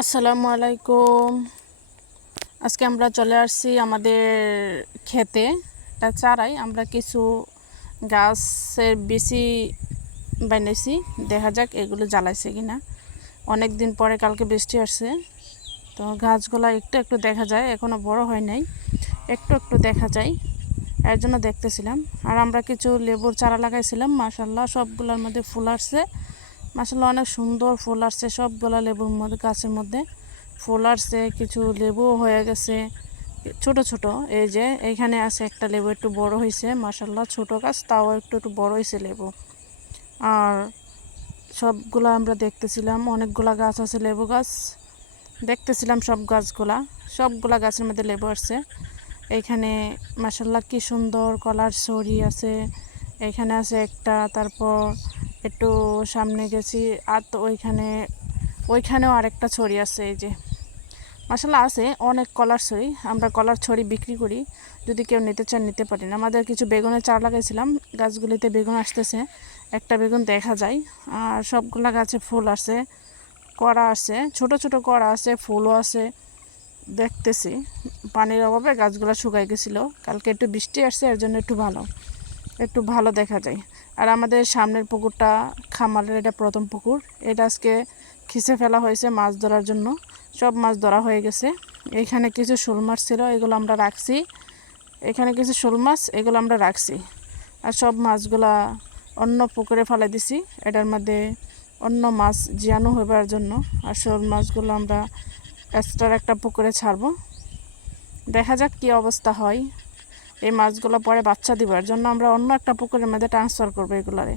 আসসালামু আলাইকুম। আজকে আমরা চলে আসছি আমাদের ক্ষেতে। এটা চারাই আমরা কিছু গাছের বেশি বানিয়েছি। দেখা যাক এগুলো জ্বালাইছে কিনা। অনেক দিন পরে কালকে বৃষ্টি আসছে, তো গাছগুলো একটু একটু দেখা যায়, এখনও বড় হয় নাই, একটু একটু দেখা যায়, এর জন্য দেখতেছিলাম। আর আমরা কিছু লেবুর চারা লাগাইছিলাম, মাশাল্লাহ সবগুলোর মধ্যে ফুল আসছে। মাশাল্লাহ অনেক সুন্দর ফুল আসছে সবগুলা লেবুর মধ্যে, গাছের মধ্যে ফুল আসছে। কিছু লেবু হয়ে গেছে ছোট ছোট। এই যে এইখানে আছে একটা লেবু একটু বড় হয়েছে, মাশাল্লাহ ছোট গাছ তাও একটু একটু বড় হয়েছে লেবু। আর সবগুলা আমরা দেখতেছিলাম, অনেকগুলা গাছ আছে লেবু গাছ, দেখতেছিলাম সবগুলা গাছের মধ্যে লেবু আসছে। এইখানে মাশাল্লাহ কি সুন্দর কলার ছড়ি আছে, এইখানে আছে একটা। তারপর একটু সামনে গেছি আর তো ওইখানেও আরেকটা ছড়ি আছে। এই যে মাশাল্লাহ আছে অনেক কলার ছড়ি। আমরা কলার ছড়ি বিক্রি করি, যদি কেউ নিতে চান নিতে পারেন। আমাদের কিছু বেগুনের চারা লাগাইছিলাম, গাছগুলিতে বেগুন আসতেছে, একটা বেগুন দেখা যায়। আর সবগুলা গাছে ফুল আছে, কড়া আছে, ছোট ছোট কড়া আছে, ফুলও আছে। দেখতেছি পানির অভাবে গাছগুলো শুকাই গেছিলো, কালকে একটু বৃষ্টি আসছে, এর জন্য একটু ভালো দেখা যায়। আর আমাদের সামনের পুকুরটা খামারের, এটা প্রথম পুকুর। এটা আজকে খিচে ফেলা হয়েছে মাছ ধরার জন্য, সব মাছ ধরা হয়ে গেছে। এইখানে কিছু শোল মাছ ছিল, এগুলো আমরা রাখছি। এখানে কিছু শোল মাছ, এগুলো আমরা রাখছি। আর সব মাছগুলা অন্য পুকুরে ফেলে দিছি, এটার মধ্যে অন্য মাছ জিয়ানো হইবার জন্য। আর শোল মাছগুলো আমরা এক্সট্রা একটা পুকুরে ছাড়বো, দেখা যাক কী অবস্থা হয়। এই মাছগুলো পরে বাচ্চা দিবার জন্য আমরা অন্য একটা পুকুরের মধ্যে ট্রান্সফার করবো। এগুলারে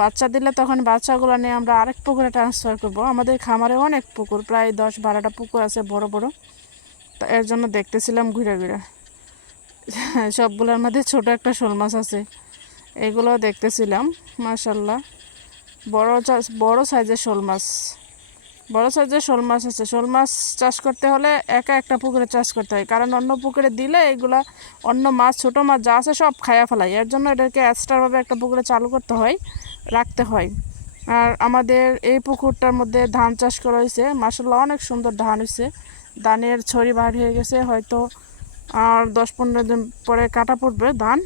বাচ্চা দিলে তখন বাচ্চাগুলো নিয়ে আমরা আরেক পুকুরে ট্রান্সফার করব। আমাদের খামারে অনেক পুকুর, প্রায় 10-12টা পুকুর আছে বড় বড়। তো এর জন্য দেখতেছিলাম ঘুরে ঘুরে, সবগুলোর মধ্যে ছোট একটা শোল মাছ আছে, এগুলো দেখতেছিলাম। মাশাল্লাহ বড় সাইজের শোল মাছ, বড় সাইজের শোল মাছ আছে। শোল মাছ চাষ করতে হলে একা একটা পুকুরে চাষ করতে হয়, কারণ অন্য পুকুরে দিলে এগুলা অন্য মাছ, ছোট মাছ যা আছে সব খায়া ফেলায়। এর জন্য এটাকে এক্সট্রাভাবে একটা পুকুরে চালু করতে হয়, রাখতে হয়। আর আমাদের এই পুকুরটার মধ্যে ধান চাষ করা হয়েছে, মাশাল্লাহ অনেক সুন্দর ধান হয়েছে। ধানের ছড়ি বার হয়ে গেছে, হয়তো আর 10-15 দিন পরে কাটা পড়বে ধান।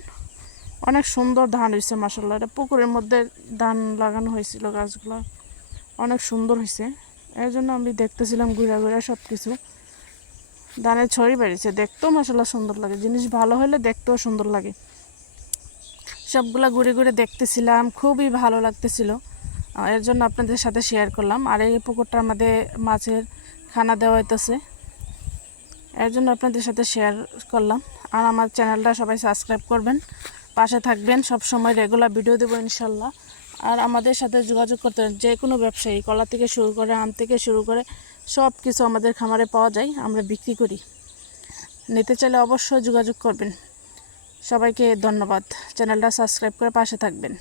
অনেক সুন্দর ধান হয়েছে মাশাল্লাহ। এটা পুকুরের মধ্যে ধান লাগানো হয়েছিল, গাছগুলো অনেক সুন্দর হয়েছে। এর জন্য আমি দেখতেছিলাম ঘুরে ঘুরে সব কিছু। ধানের ছড়ি বেরিয়েছে, দেখতেও মাশাল্লাহ সুন্দর লাগে, জিনিস ভালো হলে দেখতেও সুন্দর লাগে। সবগুলা ঘুরে ঘুরে দেখতেছিলাম, খুবই ভালো লাগতেছিল। এর জন্য আপনাদের সাথে শেয়ার করলাম। আর এই পুকুরটার মধ্যে মাছের খানা দেওয়া হইতেছে, এর জন্য আপনাদের সাথে শেয়ার করলাম। আর আমার চ্যানেলটা সবাই সাবস্ক্রাইব করবেন, পাশে থাকবেন, সব সময় রেগুলার ভিডিও দেবো ইনশাল্লাহ। আর আমাদের সাথে যোগাযোগ করতে, যে কোনো ব্যবসায়ী, কলা থেকে শুরু করে আম থেকে শুরু করে সব কিছু আমাদের খামারে পাওয়া যায়, আমরা বিক্রি করি। নিতে চাইলে অবশ্যই যোগাযোগ করবেন। সবাইকে ধন্যবাদ, চ্যানেলটা সাবস্ক্রাইব করে পাশে থাকবেন।